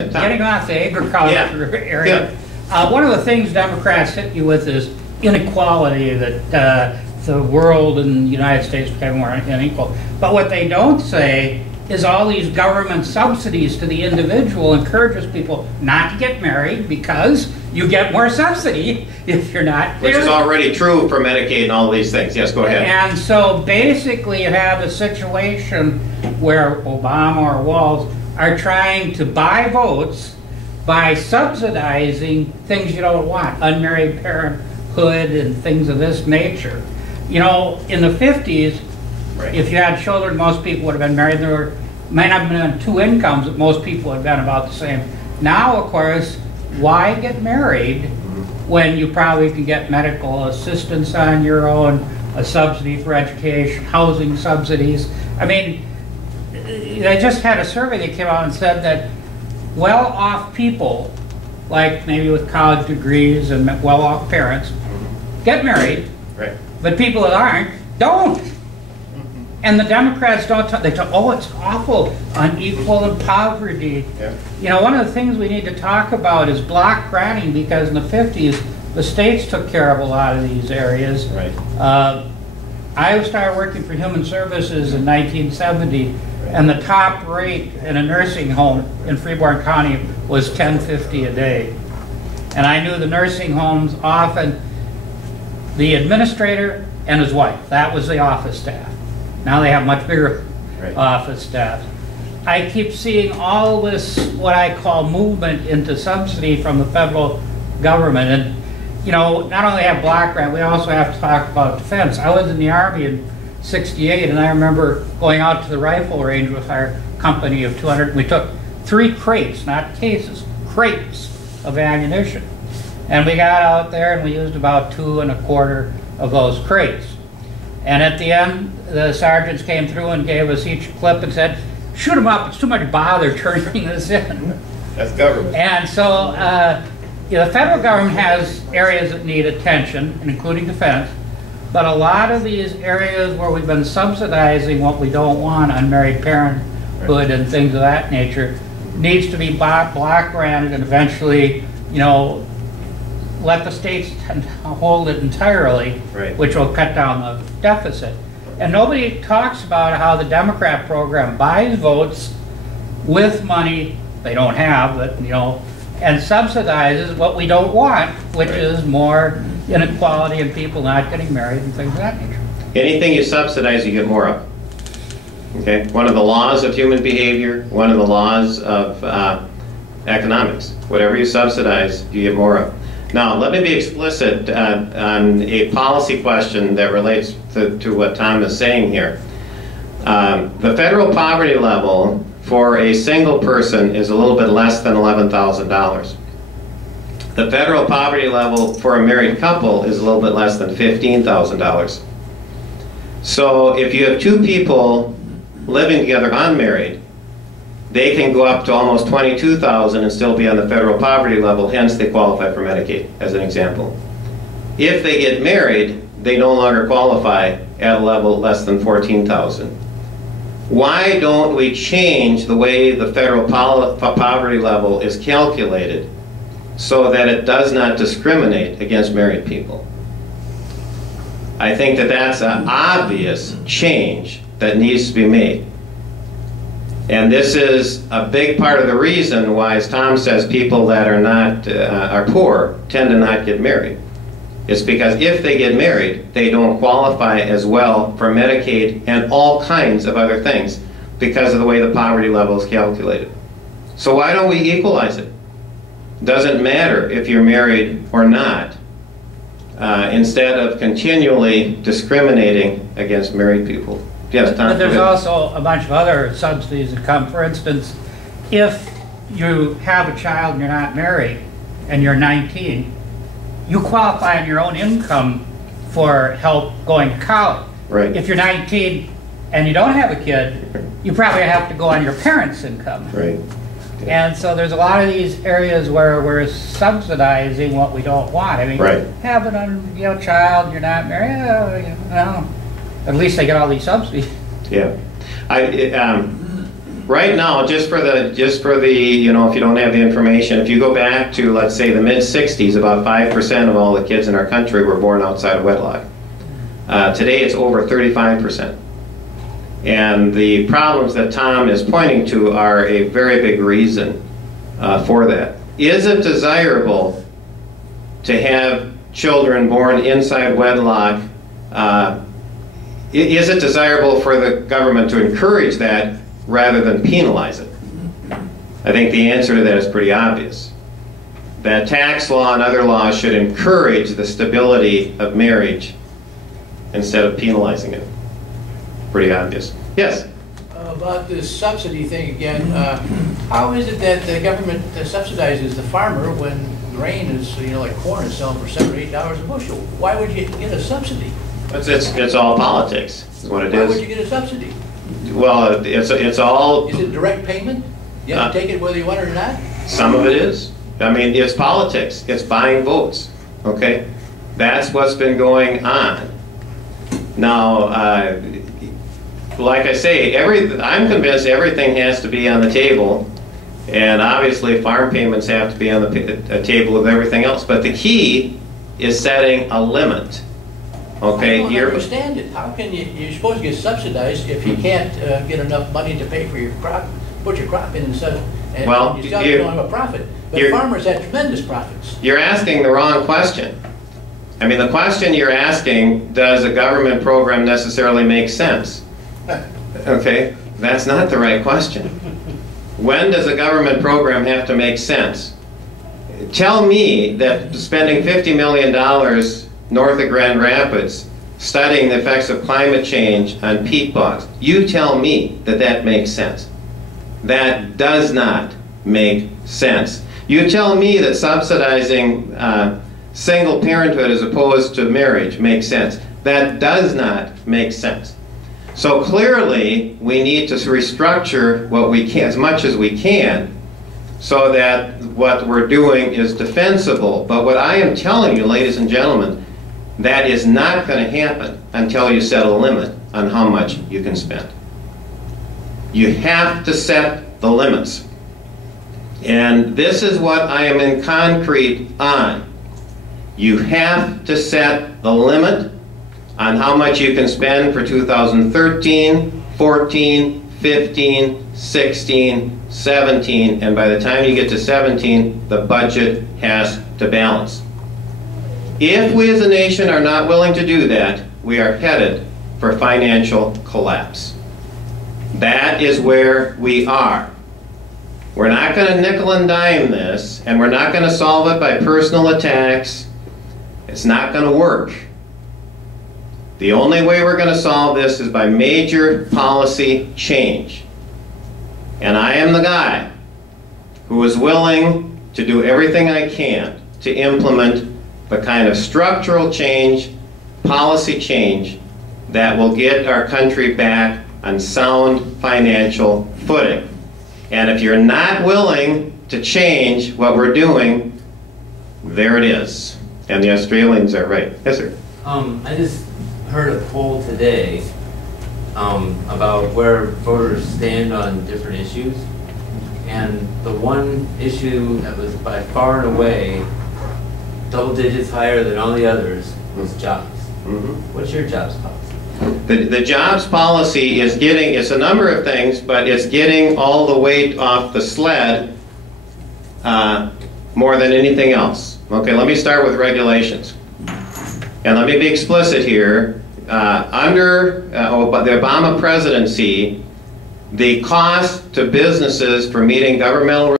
Getting off the agriculture area, one of the things Democrats hit you with is inequality, that the world and the United States became more unequal. But what they don't say is all these government subsidies to the individual encourages people not to get married because you get more subsidy if you're not married. Which is already true for Medicaid and all these things. Yes, go ahead. And so basically you have a situation where Obama or Walz are trying to buy votes by subsidizing things you don't want, unmarried parenthood and things of this nature. You know, in the 50s, right, if you had children, most people would have been married. There might not have been two incomes, but most people would have been about the same. Now, of course, why get married when you probably can get medical assistance on your own, a subsidy for education, housing subsidies? I mean, I just had a survey that came out and said that well-off people, like maybe with college degrees and well-off parents, get married, right, but people that aren't, don't. And the Democrats don't talk, they talk, oh, it's awful, unequal and poverty. Yeah. You know, one of the things we need to talk about is block granting, because in the 50s, the states took care of a lot of these areas. Right. I started working for Human Services in 1970, and the top rate in a nursing home in Freeborn County was $10.50 a day. And I knew the nursing homes often, the administrator and his wife, that was the office staff. Now they have much bigger office staff. I keep seeing all this, what I call movement into subsidy from the federal government. And you know, not only have block grant, we also have to talk about defense. I was in the Army in '68, and I remember going out to the rifle range with our company of 200. We took 3 crates, not cases, crates of ammunition. And we got out there and we used about 2 1/4 of those crates. And at the end, the sergeants came through and gave us each a clip and said, shoot them up, it's too much bother turning this in. That's government. And so, you know, the federal government has areas that need attention, including defense, but a lot of these areas where we've been subsidizing what we don't want, unmarried parenthood and things of that nature, needs to be block granted and eventually, you know, let the states hold it entirely, which will cut down the deficit. And nobody talks about how the Democrat program buys votes with money they don't have, but you know, and subsidizes what we don't want, which is more inequality and people not getting married and things of that nature. Anything you subsidize, you get more of. Okay, one of the laws of human behavior, one of the laws of economics. Whatever you subsidize, you get more of. Now, let me be explicit on a policy question that relates to what Tom is saying here. The federal poverty level for a single person is a little bit less than $11,000. The federal poverty level for a married couple is a little bit less than $15,000. So if you have 2 people living together unmarried, they can go up to almost $22,000 and still be on the federal poverty level, hence they qualify for Medicaid, as an example. If they get married, they no longer qualify at a level less than $14,000. Why don't we change the way the federal poverty level is calculated so that it does not discriminate against married people? I think that that's an obvious change that needs to be made. And this is a big part of the reason why, as Tom says, people that are not are poor tend to not get married. It's because if they get married, they don't qualify as well for Medicaid and all kinds of other things because of the way the poverty level is calculated. So why don't we equalize it? Doesn't matter if you're married or not, instead of continually discriminating against married people. Yes, Tom, but there's also a bunch of other subsidies that come. For instance, if you have a child and you're not married and you're 19, you qualify on your own income for help going to college. Right. If you're 19 and you don't have a kid, you probably have to go on your parents' income. Right. And so there's a lot of these areas where we're subsidizing what we don't want. I mean, have a child, you're not married, at least they get all these subsidies. Yeah. Right now, just for the, you know, if you don't have the information, if you go back to, let's say, the mid-60s, about 5% of all the kids in our country were born outside of wedlock. Today, it's over 35%. And the problems that Tom is pointing to are a very big reason for that. Is it desirable to have children born inside wedlock? Is it desirable for the government to encourage that rather than penalize it? I think the answer to that is pretty obvious. That tax law and other laws should encourage the stability of marriage instead of penalizing it. Pretty obvious. Yes? About this subsidy thing again, how is it that the government subsidizes the farmer when grain is, you know, like corn is selling for $7 or $8 a bushel? Why would you get a subsidy? It's all politics, is what it is. Why would you get a subsidy? Well, it's all... Is it direct payment? You have to take it whether you want it or not? Some of it is. I mean, it's politics. It's buying votes, okay? That's what's been going on. Now, like I say, I'm convinced everything has to be on the table, and obviously farm payments have to be on the table with everything else, but the key is setting a limit. Okay, I don't understand it. How can you're supposed to get subsidized if you can't get enough money to pay for your crop, put your crop in and sell, and well, you sell, you don't have a profit. But farmers have tremendous profits. You're asking the wrong question. I mean, the question you're asking, does a government program necessarily make sense? Okay, that's not the right question. When does a government program have to make sense? Tell me that spending $50 million north of Grand Rapids studying the effects of climate change on peat bogs, you tell me that that makes sense. That does not make sense. You tell me that subsidizing single parenthood as opposed to marriage makes sense. That does not make sense. So clearly, we need to restructure what we can, as much as we can, so that what we're doing is defensible. But what I am telling you, ladies and gentlemen, that is not going to happen until you set a limit on how much you can spend. You have to set the limits. And this is what I am in concrete on. You have to set the limit on how much you can spend for 2013, 14, 15, 16, 17, and by the time you get to 17, the budget has to balance. If we as a nation are not willing to do that, we are headed for financial collapse. That is where we are. We're not going to nickel and dime this, and we're not going to solve it by personal attacks. It's not going to work. The only way we're going to solve this is by major policy change. And I am the guy who is willing to do everything I can to implement the kind of structural change, policy change, that will get our country back on sound financial footing. And if you're not willing to change what we're doing, there it is. And the Australians are right. Yes, sir? I just heard a poll today about where voters stand on different issues. And the one issue that was by far and away double digits higher than all the others was jobs. Mm-hmm. What's your jobs policy? The jobs policy is getting, it's a number of things, but it's getting all the weight off the sled more than anything else. Okay, let me start with regulations. And let me be explicit here. Under the Obama presidency, the cost to businesses for meeting governmental